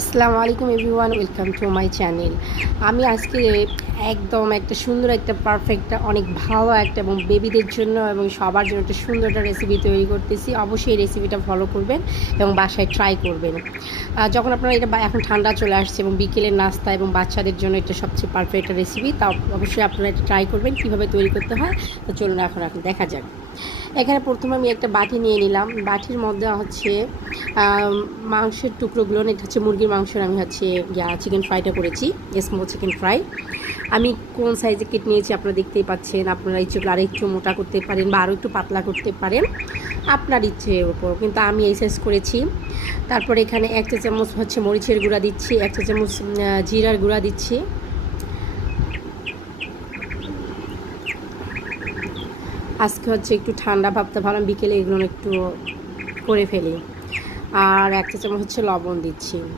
আসসালামু আলাইকুম everyone, welcome to my channel. আমি আজকে একদম একটা সুন্দর একটা পারফেক্ট অনেক ভালো একটা এবং বেবিদের জন্য এবং সবার জন্য একটা সুন্দর একটা রেসিপি তৈরি করতেছি। অবশ্যই এই রেসিপিটা ফলো করবেন এবং বাসায় ট্রাই করবেন। যখন আপনারা এটা এখন ঠান্ডা চলে আসছে এবং বিকেলের নাস্তা এবং বাচ্চাদের জন্য এটা সবচেয়ে পারফেক্ট একটা রেসিপি, তা অবশ্যই আপনারা এটা ট্রাই করবেন কীভাবে তৈরি করতে হয়। তো চলুন এখন দেখা যাক। এখানে প্রথমে আমি একটা বাটি নিয়ে নিলাম। বাটির মধ্যে হচ্ছে মাংসের টুকরোগুলো, এটা হচ্ছে মুরগির মাংস। আমি হচ্ছে চিকেন ফ্রাইটা করেছি, স্মল চিকেন ফ্রাই। আমি কোন সাইজে কেটে নিয়েছি আপনারা দেখতেই পাচ্ছেন। আপনারা ইচ্ছেগুলো আরও একটু মোটা করতে পারেন বা আরও একটু পাতলা করতে পারেন, আপনার ইচ্ছের উপর, কিন্তু আমি এই সাইজ করেছি। তারপরে এখানে 1 চা চামচ হচ্ছে মরিচের গুঁড়া দিচ্ছি, 1 চা চামচ জিরার গুঁড়া দিচ্ছি। আজকে হচ্ছে একটু ঠান্ডা ভাবতে ভাবলাম বিকেলে এগুলো একটু করে ফেলি। আর 1 চা চামচ হচ্ছে লবণ দিচ্ছি।